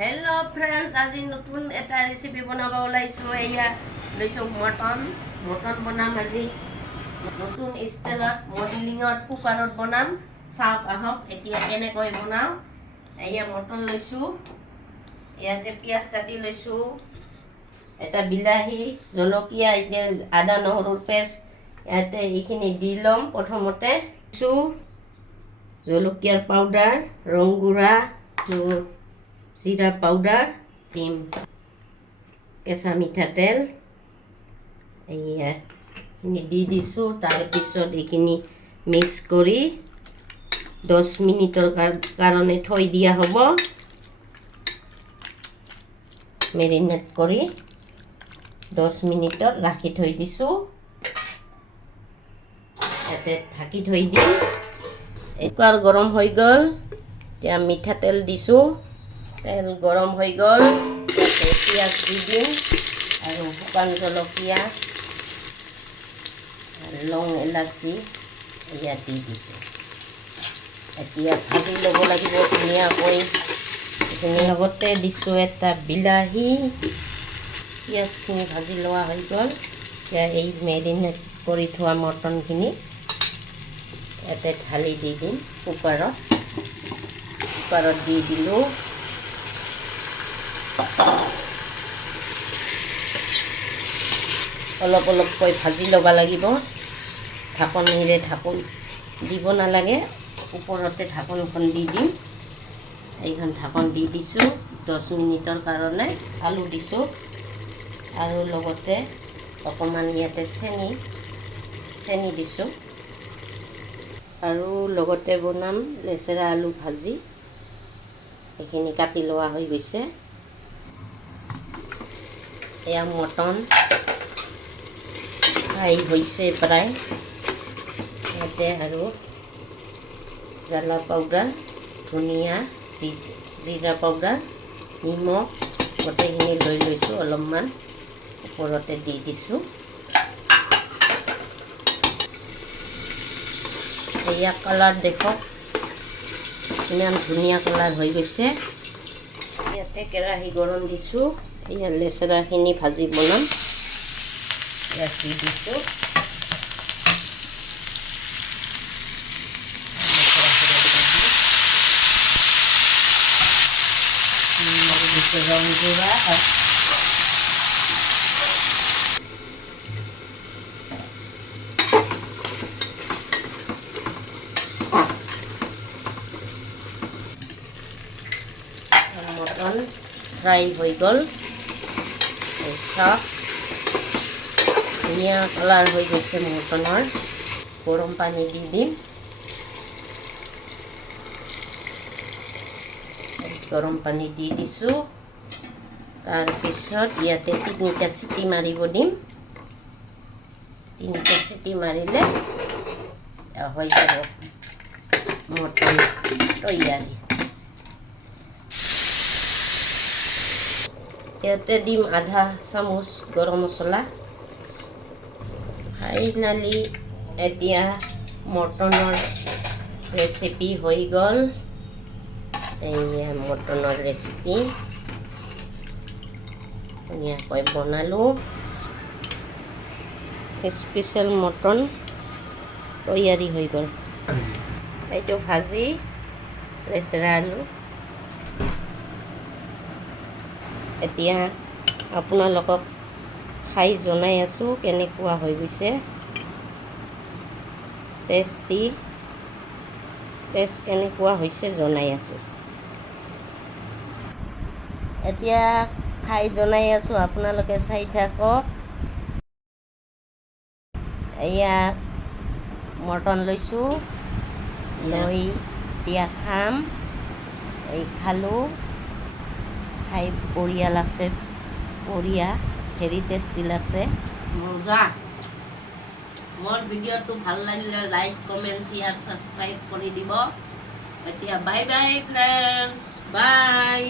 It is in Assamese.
Hello friends, আজি নতুন এটা ৰেচিপি বনাব ওলাইছো। এয়া লৈছো মটন বনাম আজি নতুন ষ্টাইলত মডেলিঙত কুকাৰত বনাম। চাওক আহক এতিয়া কেনেকৈ বনাও। এয়া মটন লৈছো, ইয়াতে পিঁয়াজ কাটি লৈছো, এটা বিলাহী, জলকীয়া, এতিয়া আদা নহৰুৰ পেষ্ট ইয়াতে এইখিনি দি ল'ম। প্ৰথমতে জলকীয়াৰ পাউডাৰ, ৰং গুড়া, জিৰা পাউডাৰ দিম, কেঁচা মিঠাতেল এইখিনি দি দিছোঁ। তাৰপিছত এইখিনি মিক্স কৰি 10 মিনিটৰ কাৰণে থৈ দিয়া হ'ব। মেৰিনেট কৰি 10 মিনিটত ৰাখি থৈ দিছোঁ। ইয়াতে ঢাকি থৈ দিম। কুকাৰ গৰম হৈ গ'ল, এতিয়া মিঠাতেল দিছোঁ। তেল গৰম হৈ গ'ল, ইয়াতে পিঁয়াজ দি দিম আৰু শুকান জলকীয়া, লং ইলাচি ইয়াত দি দিছোঁ। এতিয়া ভাজি ল'ব লাগিব ধুনীয়াকৈ। এইখিনি লগতে দিছোঁ এটা বিলাহী। পিঁয়াজখিনি ভাজি লোৱা হৈ গ'ল। এতিয়া এই মেৰিনেট কৰি থোৱা মটনখিনি ইয়াতে ঢালি দি দিম। কুকাৰত দি দিলোঁ। অলপ অলপকৈ ভাজি ল'ব লাগিব। ঢাকনিৰে ঢাকন দিব নালাগে, ওপৰতে ঢাকনখন দি দিম। এইখন ঢাকন দি দিছোঁ 10 মিনিটৰ কাৰণে। আলু দিছোঁ আৰু লগতে অকণমান ইয়াতে চেনি দিছোঁ আৰু লগতে বনাম লেচেৰা আলু ভাজি। এইখিনি কাটি লোৱা হৈ গৈছে। এয়া মটন ফ্ৰাই হৈছে প্ৰায়। ইয়াতে আৰু জ্বালা পাউডাৰ, ধনিয়া, জিৰা পাউডাৰ, নিমখ গোটেইখিনি লৈ লৈছোঁ। অলপমান ওপৰতে দি দিছোঁ। এয়া কালাৰ দেখক, ইমান ধুনীয়া কালাৰ হৈ গৈছে। ইয়াতে কেৰাহী গৰম দিছোঁ। এয়া লেচেৰাখিনি ভাজি বনাম। ইয়াত দি দিছোঁ। ৰং গুড়া মটন ফ্ৰাই হৈ গ'ল। চাওক ধুনীয়া কালাৰ হৈ গৈছে মটনৰ। গৰম পানী দি দিম। গৰম পানী দি দিছোঁ। তাৰপিছত ইয়াতে 3টা চিটি মাৰিব দিম। 3টা চিটি মাৰিলে হৈ যাব মটন তৈয়াৰী। ইয়াতে দিম আধা চামুচ গৰম মছলা। ফাইনালি এতিয়া মটনৰ ৰেচিপি হৈ গ'ল। এয়া মটনৰ ৰেচিপি ধুনীয়াকৈ বনালোঁ। স্পেচিয়েল মটন তৈয়াৰী হৈ গ'ল। এইটো ভাজি লেচেৰা আলু। এতিয়া আপোনালোকক খাই জনাই আছোঁ কেনেকুৱা হৈ গৈছে। টেষ্ট কেনেকুৱা হৈছে জনাই আছোঁ। এতিয়া খাই জনাই আছোঁ, আপোনালোকে চাই থাকক। এয়া মটন লৈছোঁ, লৈ এতিয়া খাম। খালোঁ, খাই বঢ়িয়া লাগছে, বঢ়িয়া, ভেৰি টেষ্টি লাগছে, মজা। মোৰ ভিডিঅ'টো ভাল লাগিলে লাইক, কমেণ্ট, শ্বেয়াৰ, ছাবস্ক্ৰাইব কৰি দিব। এতিয়া বাই বাই ফ্ৰেণ্ডছ, বাই।